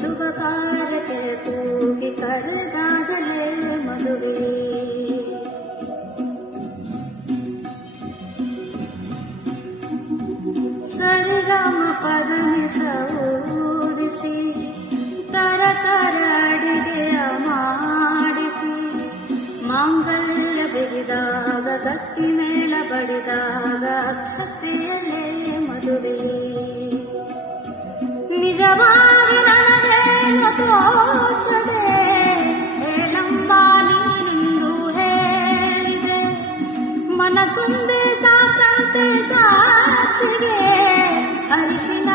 ಶುಭ ಕಾರ್ಯಕ್ಕೆ ಕೂಗಿ ಕರೆದಾಗಲೇ ಮದುವೆ. ಸರಿಗಮ ಪದನಿಸ ಊದಿಸಿ ತರ ತರ ಅಡಿಗೆಯ ಮಾಡಿಸಿ ಮಾಂಗಲ್ಯ ಬೆರೆದಾಗ ಗಟ್ಟಿ ಮೇಳ ಬಡಿದಾಗ ಅಕ್ಷತೆಯಲ್ಲೇ ಮದುವೆ. ನಿಜವಾಗಿ ನನಗೇನು ತೋಚದೆ ಹೇಳಮ್ಮ ನೀನಿಂದು ಹೇಳಿದೆ, ಮನಸ್ಸುಂದೇ ಸಾಕಂತೆ ಸಾಕ್ಷಿಗೆ ಅರಿಶಿನ